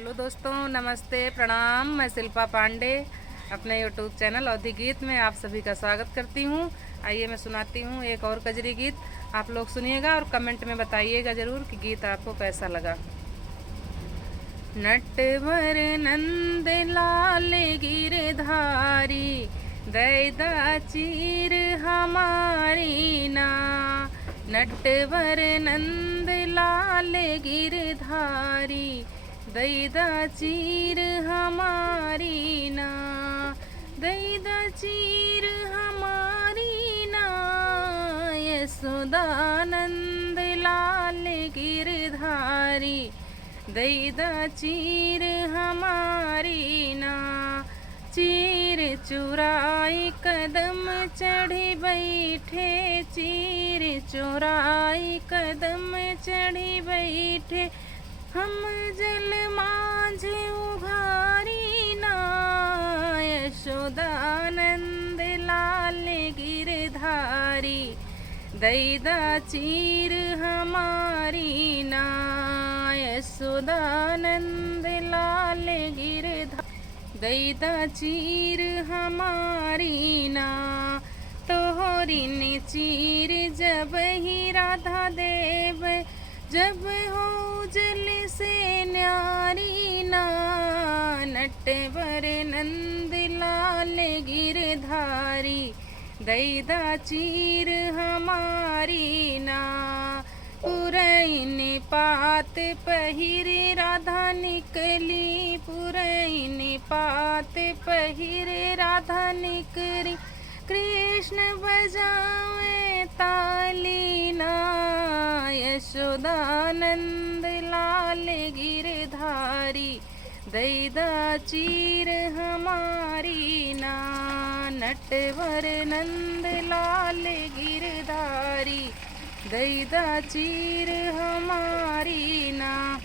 Hello दोस्तों, नमस्ते, प्रणाम। मैं शिल्पा पांडे अपने यूट्यूब चैनल अवधि गीत में आप सभी का स्वागत करती हूँ। आइए मैं सुनाती हूँ एक और कजरी गीत। आप लोग सुनिएगा और कमेंट में बताइएगा ज़रूर कि गीत आपको कैसा लगा। नटवर नंद लाल गिरधारी, दैदा चीर हमारी ना। नटवर नंद लाल गिरधारी, दैदा चीर हमारी ना। दैदा चीर हमारी ना। यशोदानंद लाल गिरधारी, दैदा चीर हमारी ना। चीर चुराई कदम चढ़ी बैठे, चीर चुराई कदम चढ़ी बैठे। हम जल माझ उघारी ना। यशोदानंद लाल गिरधारी, दैदा चीर हमारी ना। यशोदानंद लाल गिरधारी, दैदा चीर हमारी ना। तोहरी ने चीर जब ही राधा देव, जब हो जल से न्यारी ना। नटवर नंद लाल गिरधारी, दैदा चीर हमारी ना। पुरैन पात पहिरे राधा निकली, पुरैन पात पहिरे राधा निकली। कृष्ण बजावे ताली ना। यशोदानंद लाल गिरधारी, दैदा चीर हमारी ना। नटवर नंद लाल गिरधारी, दैदा चीर हमारी ना।